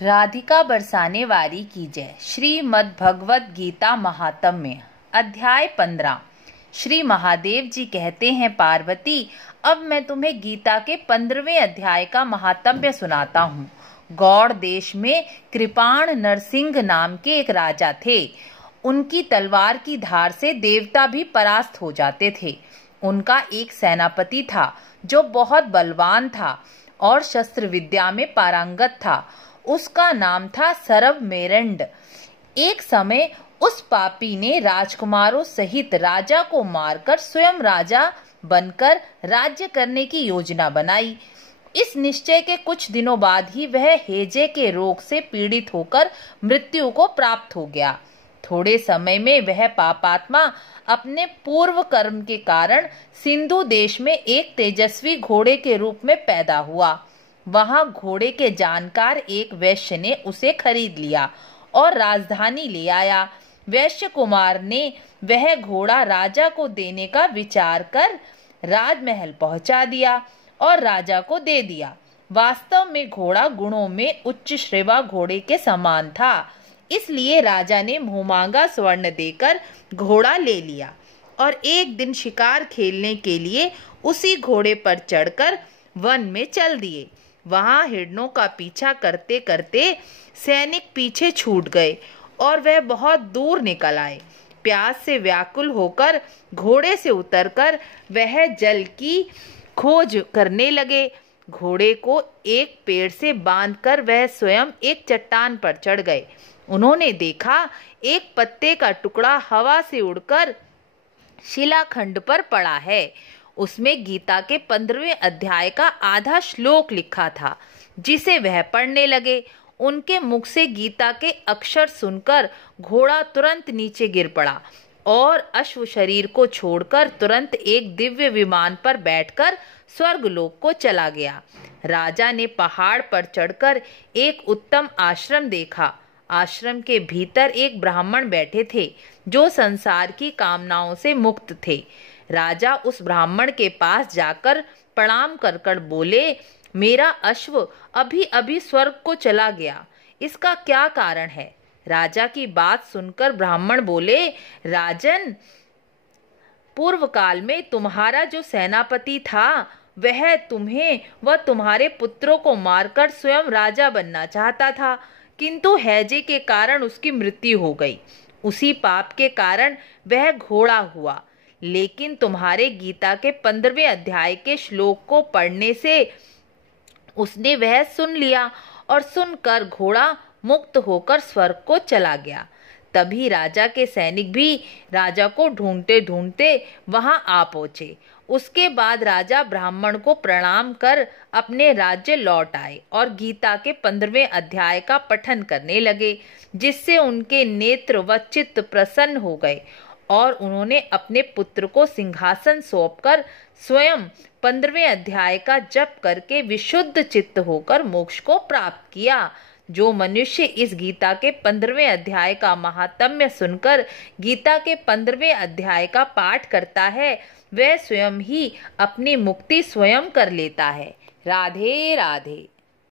राधिका बरसाने वारी की जय। श्रीमद् भगवद गीता महात्म्य अध्याय 15। श्री महादेव जी कहते हैं, पार्वती, अब मैं तुम्हें गीता के 15वें अध्याय का महात्म्य सुनाता हूँ। गौड़ देश में कृपाण नरसिंह नाम के एक राजा थे। उनकी तलवार की धार से देवता भी परास्त हो जाते थे। उनका एक सेनापति था जो बहुत बलवान था और शस्त्र विद्या में पारंगत था। उसका नाम था सरव मेरंड। एक समय उस पापी ने राजकुमारों सहित राजा को मारकर स्वयं राजा बनकर राज्य करने की योजना बनाई। इस निश्चय के कुछ दिनों बाद ही वह हेजे के रोग से पीड़ित होकर मृत्यु को प्राप्त हो गया। थोड़े समय में वह पापात्मा अपने पूर्व कर्म के कारण सिंधु देश में एक तेजस्वी घोड़े के रूप में पैदा हुआ। वहां घोड़े के जानकार एक वैश्य ने उसे खरीद लिया और राजधानी ले आया। वैश्य कुमार ने वह घोड़ा राजा को देने का विचार कर राजमहल पहुंचा दिया और राजा को दे दिया। वास्तव में घोड़ा गुणों में उच्च श्रेवा घोड़े के समान था, इसलिए राजा ने मुहमांगा स्वर्ण देकर घोड़ा ले लिया और एक दिन शिकार खेलने के लिए उसी घोड़े पर चढ़कर वन में चल दिए। वहां हिरणों का पीछा करते करते सैनिक पीछे छूट गए और वह बहुत दूर निकल आए। प्यास से व्याकुल होकर घोड़े से उतरकर वह जल की खोज करने लगे। घोड़े को एक पेड़ से बांधकर वह स्वयं एक चट्टान पर चढ़ गए। उन्होंने देखा एक पत्ते का टुकड़ा हवा से उड़कर शिलाखंड पर पड़ा है। उसमें गीता के 15वें अध्याय का आधा श्लोक लिखा था, जिसे वह पढ़ने लगे। उनके मुख से गीता के अक्षर सुनकर घोड़ा तुरंत नीचे गिर पड़ा और अश्व शरीर को छोड़कर तुरंत एक दिव्य विमान पर बैठकर स्वर्गलोक को चला गया। राजा ने पहाड़ पर चढ़कर एक उत्तम आश्रम देखा। आश्रम के भीतर एक ब्राह्मण बैठे थे जो संसार की कामनाओं से मुक्त थे। राजा उस ब्राह्मण के पास जाकर प्रणाम कर कर बोले, मेरा अश्व अभी अभी स्वर्ग को चला गया, इसका क्या कारण है? राजा की बात सुनकर ब्राह्मण बोले, राजन, पूर्व काल में तुम्हारा जो सेनापति था वह तुम्हें व तुम्हारे पुत्रों को मारकर स्वयं राजा बनना चाहता था, किंतु हैजे के कारण उसकी मृत्यु हो गई। उसी पाप के कारण वह घोड़ा हुआ। लेकिन तुम्हारे गीता के 15वें अध्याय के श्लोक को पढ़ने से उसने वह सुन लिया और सुनकर घोड़ा मुक्त होकर स्वर्ग को चला गया। तभी राजा के सैनिक भी राजा को ढूंढते ढूंढते वहां आ पहुंचे। उसके बाद राजा ब्राह्मण को प्रणाम कर अपने राज्य लौट आए और गीता के 15वें अध्याय का पठन करने लगे, जिससे उनके नेत्र व चित्त प्रसन्न हो गए और उन्होंने अपने पुत्र को सिंहासन सौंपकर स्वयं 15वें अध्याय का जप करके विशुद्ध चित्त होकर मोक्ष को प्राप्त किया। जो मनुष्य इस गीता के 15वें अध्याय का महात्म्य सुनकर गीता के 15वें अध्याय का पाठ करता है, वह स्वयं ही अपनी मुक्ति स्वयं कर लेता है। राधे राधे।